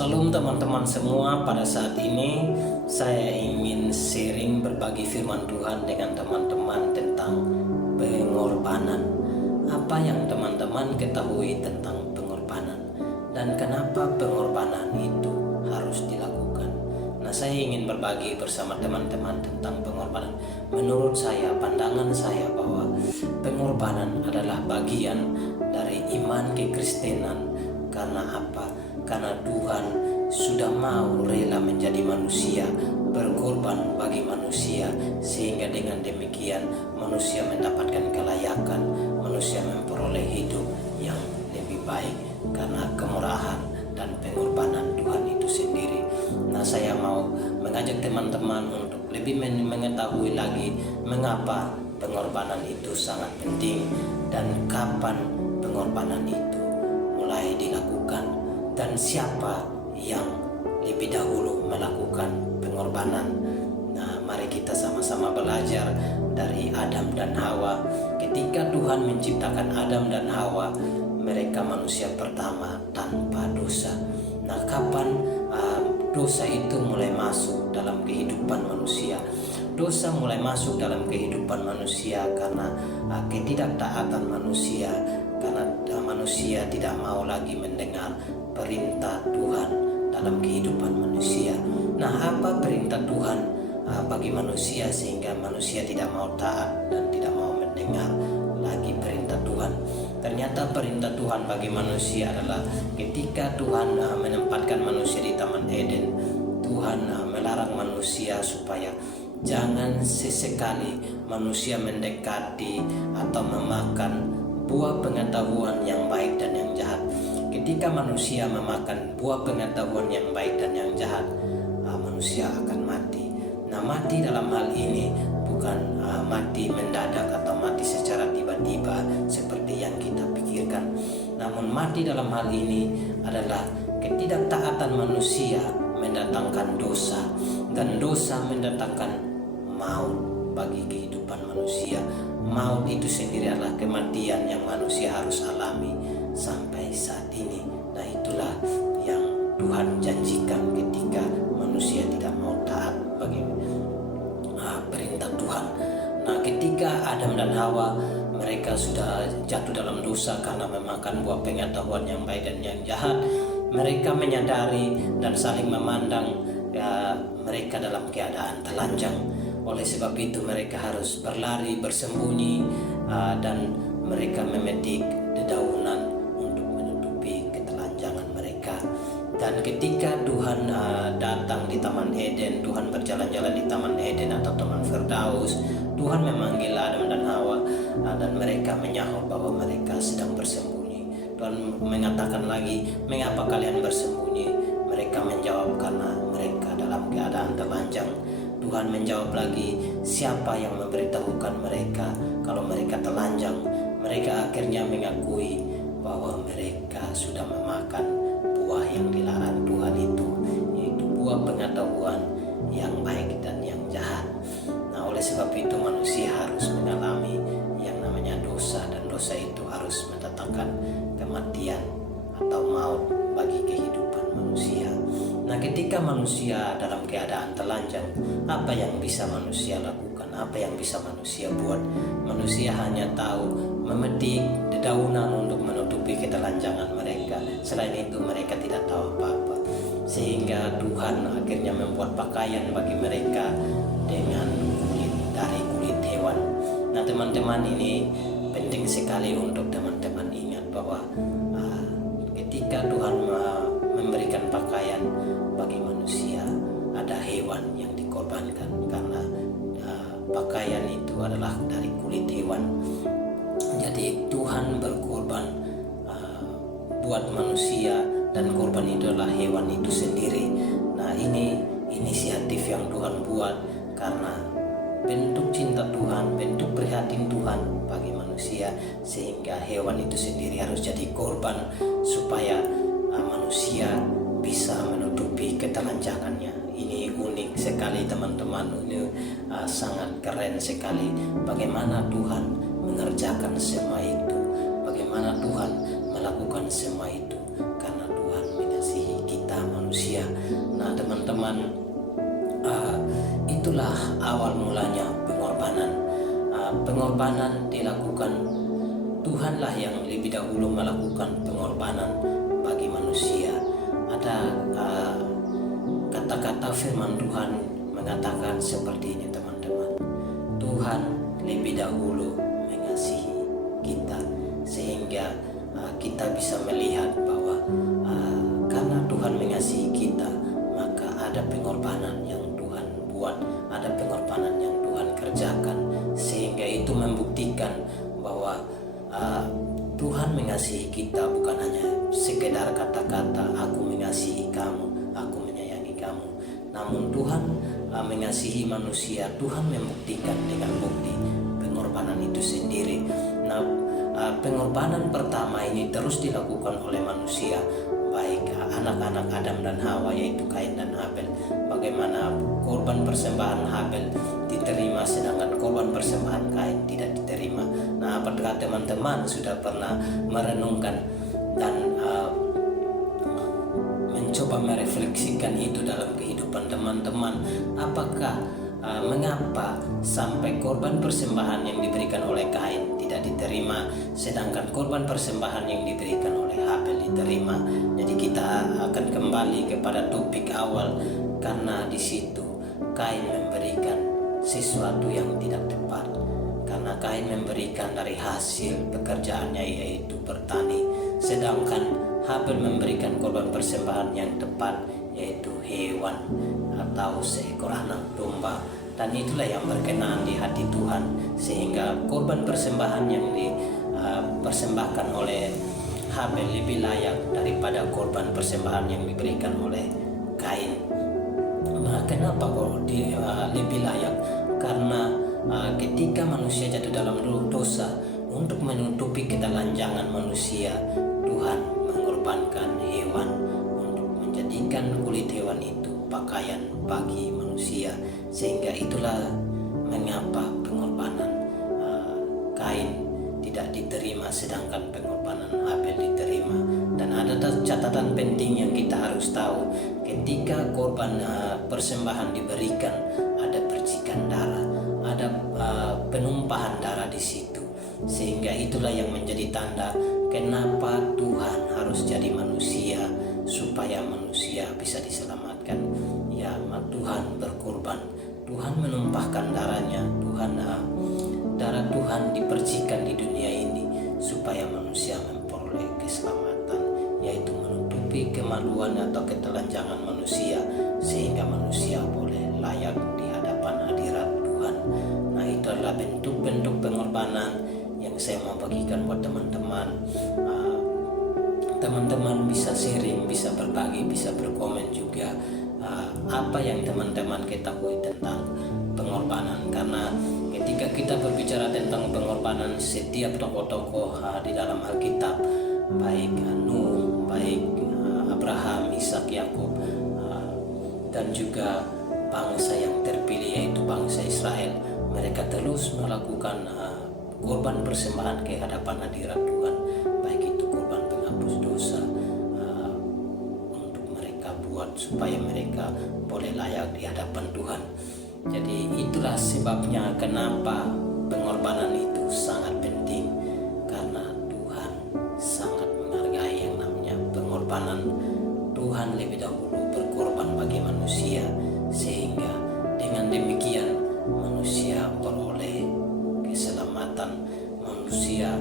Salam teman-teman semua, pada saat ini saya ingin sharing berbagi firman Tuhan dengan teman-teman tentang pengorbanan. Apa yang teman-teman ketahui tentang pengorbanan dan kenapa pengorbanan itu harus dilakukan? Nah, saya ingin berbagi bersama teman-teman tentang pengorbanan. Menurut saya, pandangan saya bahwa pengorbanan adalah bagian dari iman kekristenan. Karena apa? Karena Tuhan sudah mau rela menjadi manusia, berkorban bagi manusia, sehingga dengan demikian manusia mendapatkan kelayakan, manusia memperoleh hidup yang lebih baik karena kemurahan dan pengorbanan Tuhan itu sendiri. Nah, saya mau mengajak teman-teman untuk lebih mengetahui lagi mengapa pengorbanan itu sangat penting dan kapan pengorbanan itu mulai dilakukan dan siapa yang lebih dahulu melakukan pengorbanan. Nah, mari kita sama-sama belajar dari Adam dan Hawa. Ketika Tuhan menciptakan Adam dan Hawa, mereka manusia pertama tanpa dosa. Nah, kapan dosa itu mulai masuk dalam kehidupan manusia? Dosa mulai masuk dalam kehidupan manusia karena ketidaktaatan manusia, karena manusia tidak mau lagi mendengar perintah Tuhan dalam kehidupan manusia. Nah, apa perintah Tuhan bagi manusia sehingga manusia tidak mau taat dan tidak mau mendengar lagi perintah Tuhan? Ternyata perintah Tuhan bagi manusia adalah ketika Tuhan menempatkan manusia di Taman Eden, Tuhan melarang manusia supaya jangan sesekali manusia mendekati atau memakan buah pengetahuan yang baik dan yang jahat. Ketika manusia memakan buah pengetahuan yang baik dan yang jahat, manusia akan mati. Nah, mati dalam hal ini bukan mati mendadak atau mati secara tiba-tiba seperti yang kita pikirkan. Namun mati dalam hal ini adalah ketidaktaatan manusia mendatangkan dosa, dan dosa mendatangkan maut bagi kehidupan manusia. Maut itu sendiri adalah kematian yang manusia harus alami sampai saat ini. Nah, itulah yang Tuhan janjikan ketika manusia tidak mau taat bagi perintah Tuhan. Nah, ketika Adam dan Hawa mereka sudah jatuh dalam dosa karena memakan buah pengetahuan yang baik dan yang jahat, mereka menyadari dan saling memandang mereka dalam keadaan telanjang. Oleh sebab itu mereka harus berlari, bersembunyi, dan mereka memetik dedaunan untuk menutupi ketelanjangan mereka. Dan ketika Tuhan datang di Taman Eden, Tuhan berjalan-jalan di Taman Eden atau Taman Firdaus, Tuhan memanggil Adam dan Hawa, dan mereka menyahut bahwa mereka sedang bersembunyi. Tuhan mengatakan lagi, "Mengapa kalian bersembunyi?" Mereka menjawab, "Karena mereka dalam keadaan telanjang." Tuhan menjawab lagi, "Siapa yang memberitahukan mereka kalau mereka telanjang?" Mereka akhirnya mengakui bahwa mereka sudah memakan buah yang dilarang Tuhan itu, yaitu buah pengetahuan yang baik dan yang jahat. Nah, oleh sebab itu manusia harus mengalami yang namanya dosa, dan dosa itu harus mendatangkan kematian atau maut bagi kehidupan manusia. Nah, ketika manusia dalam keadaan telanjang, apa yang bisa manusia lakukan? Apa yang bisa manusia buat? Manusia hanya tahu memetik dedaunan untuk menutupi ketelanjangan mereka. Selain itu mereka tidak tahu apa-apa. Sehingga Tuhan akhirnya membuat pakaian bagi mereka dengan kulit dari kulit hewan. Nah, teman-teman, ini penting sekali untuk teman-teman ingat bahwa ketika Tuhan memberikan pakaian bagi manusia, ada hewan yang dikorbankan karena pakaian itu adalah dari kulit hewan. Jadi Tuhan berkorban buat manusia, dan korban itu adalah hewan itu sendiri. Nah, ini inisiatif yang Tuhan buat karena bentuk cinta Tuhan, bentuk prihatin Tuhan bagi manusia, sehingga hewan itu sendiri harus jadi korban supaya manusia bisa menutupi ketelanjangannya. Ini unik sekali teman-teman, ini sangat keren sekali bagaimana Tuhan mengerjakan semua itu, bagaimana Tuhan melakukan semua itu, karena Tuhan mengasihi kita manusia. teman-teman, itulah awal mulanya pengorbanan. Pengorbanan dilakukan, Tuhanlah yang lebih dahulu melakukan pengorbanan bagi manusia. Ada kata-kata firman Tuhan mengatakan seperti ini teman-teman. Tuhan lebih dahulu mengasihi kita, sehingga kita bisa melihat bahwa karena Tuhan mengasihi kita, maka ada pengorbanan yang Tuhan buat, ada pengorbanan yang Tuhan kerjakan, sehingga itu membuktikan bahwa Tuhan mengasihi kita bukan hanya sekedar kata-kata aku mengasihi kamu, aku menyayangi kamu, namun Tuhan mengasihi manusia. Tuhan membuktikan dengan bukti pengorbanan itu sendiri. Nah, pengorbanan pertama ini terus dilakukan oleh manusia, baik anak-anak Adam dan Hawa, yaitu Kain dan Habel. Bagaimana korban persembahan Habel diterima sedangkan korban persembahan Kain tidak diterima. Nah, apakah teman-teman sudah pernah merenungkan dan mencoba merefleksikan itu dalam kehidupan teman-teman? Apakah mengapa sampai korban persembahan yang diberikan oleh Kain tidak diterima sedangkan korban persembahan yang diberikan oleh Habel diterima? Jadi kita akan kembali kepada topik awal, karena di situ Kain memberikan sesuatu yang tidak tepat. Karena Kain memberikan dari hasil pekerjaannya, yaitu bertani, sedangkan Habel memberikan korban persembahan yang tepat, yaitu hewan atau seekor anak domba. Dan itulah yang berkenan di hati Tuhan, sehingga korban persembahan yang dipersembahkan oleh Habel lebih layak daripada korban persembahan yang diberikan oleh Kain. Nah, kenapa kok lebih layak? Karena ketika manusia jatuh dalam dosa, untuk menutupi ketelanjangan manusia, Tuhan mengorbankan hewan untuk menjadikan kulit hewan itu pakaian bagi manusia. Sehingga itulah mengapa pengorbanan Kain tidak diterima sedangkan pengorbanan Habel diterima. Dan ada catatan penting yang kita harus tahu, ketika korban persembahan diberikan, ada percikan darah, ada penumpahan darah di situ. Sehingga itulah yang menjadi tanda kenapa Tuhan harus jadi manusia, supaya manusia bisa diselamatkan. Ya, Tuhan berkorban, Tuhan menumpahkan darahnya, darah Tuhan dipercikan di dunia ini supaya manusia memperoleh keselamatan, yaitu menutupi kemaluan atau ketelanjangan manusia, sehingga manusia boleh layak di hadapan hadirat Tuhan. Nah, itu adalah bentuk-bentuk pengorbanan yang saya mau bagikan buat teman-teman. Teman-teman bisa sharing, bisa berbagi, bisa berkomen juga apa yang teman-teman ketahui tentang pengorbanan. Karena ketika kita berbicara tentang pengorbanan, setiap tokoh-tokoh di dalam Alkitab, baik Nuh, baik Abraham, Ishak, Yakub, dan juga bangsa yang terpilih yaitu bangsa Israel, mereka terus melakukan korban persembahan ke hadapan hadirat Tuhan, baik itu korban penghapus dosa, untuk mereka buat supaya mereka boleh layak di hadapan Tuhan. Jadi itulah sebabnya kenapa pengorbanan itu sangat penting, karena Tuhan sangat menghargai yang namanya pengorbanan. Tuhan lebih dahulu berkorban bagi manusia, sehingga dengan demikian manusia beroleh keselamatan, manusia